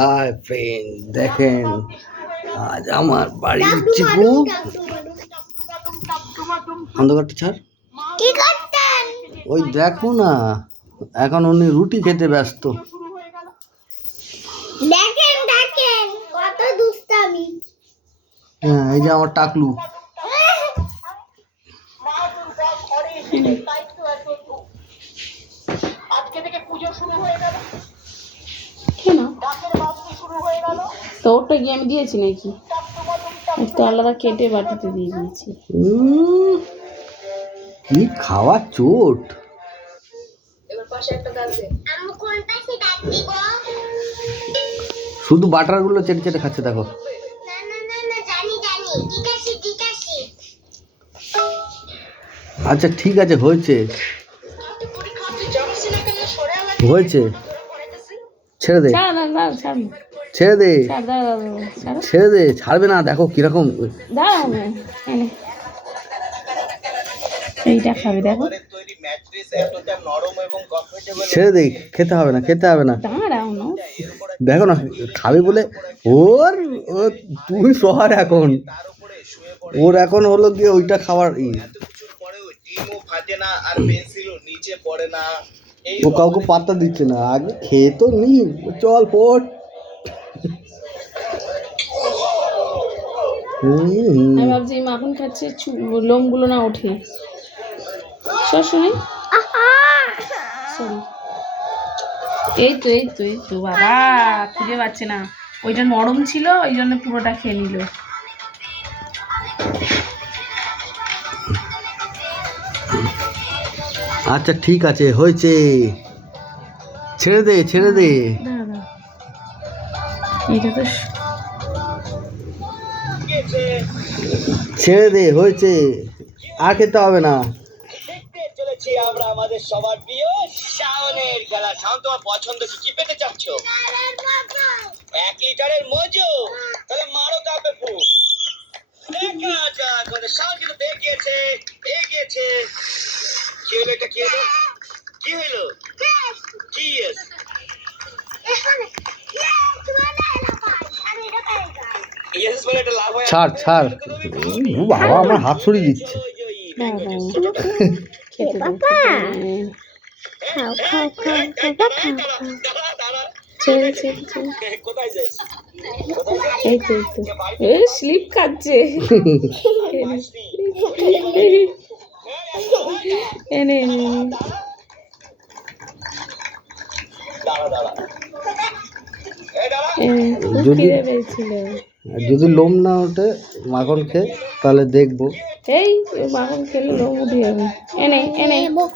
Hi friend, দেখেন আজ আমার বাড়ির চিকু অন্ধকারটা ছাড়। কি করতেন? ওই দেখো না, এখন উনি রুটি খেতে ব্যস্ত। দেখেন দেখেন কত দুষ্টামি। হ্যাঁ, এই যে আমার টাকলু। কেন তোরটা গিয়ে আমি দিয়েছি নাকি? তো আলাদা কেটে বাটিতে দিয়ে দিয়েছি। কি খাওয়া চোট। আমি কোন পাশে দাঁত দিব? শুধু বাটার গুলো চেটে চেটে খাচ্ছে দেখো। না না না না, জানি জানি, দিতাছি। আচ্ছা ঠিক আছে, হয়েছে হয়েছে, ছেড়ে দে ছাড় না না ছাড় না, ছেড়ে দে ছাড় দাঁড়া ছাড় ছেড়ে দে, ছাড়বে না, দেখো কিরকম। দাঁড়াও না, এনে এইটা খাবে দেখো। ছেড়ে দে, খেতে হবে না দাঁড়াও না, দেখো না খাবে বলে। ওর তুমি শহর এখন, ওর এখন হলো গিয়ে ওইটা খাওয়ার ও কাউকে পাত্তা দিচ্ছে না, আগে খেয়ে তো নি, চল পট। আমি ভাবছি মাখন খাচ্ছে, লোমগুলো না ওঠে। শুনি সরি, এই তো বাবা খুঁজে পাচ্ছে না, ওইটা নরম ছিল ওই জন্য পুরোটা খেয়ে নিল। আচ্ছা ঠিক আছে, হয়েছে, ছেড়ে দে দাঁড়া এটা তো ছেড়ে দে, হয়েছে, আর খেতে হবে না। চলেছি আমরা আমাদের সবার প্রিয় শাওনের খেলা। শাওন, তোমার পছন্দ কি পেতে চাচ্ছ? 1 লিটারের মজো। তাহলে মারো কাপে ফু। দেখা যাক, আমাদের শাওন কিন্তু এগিয়েছে। কি হলো এটা, কি হলো? কি ইয়েস? ইয়েস বলে এটা লাভ হয়। ছাড় ও বাবা, আমার হাত সরিয়ে দিচ্ছে। খেতে বাবা খাও ছেড়ে এই তো এই স্লিপ খাচ্ছে। এনে যদি লোম না ওঠে মাখন খেয়ে, তাহলে দেখবো। এই মাখন খেলে লোম উঠে যাবে। এনে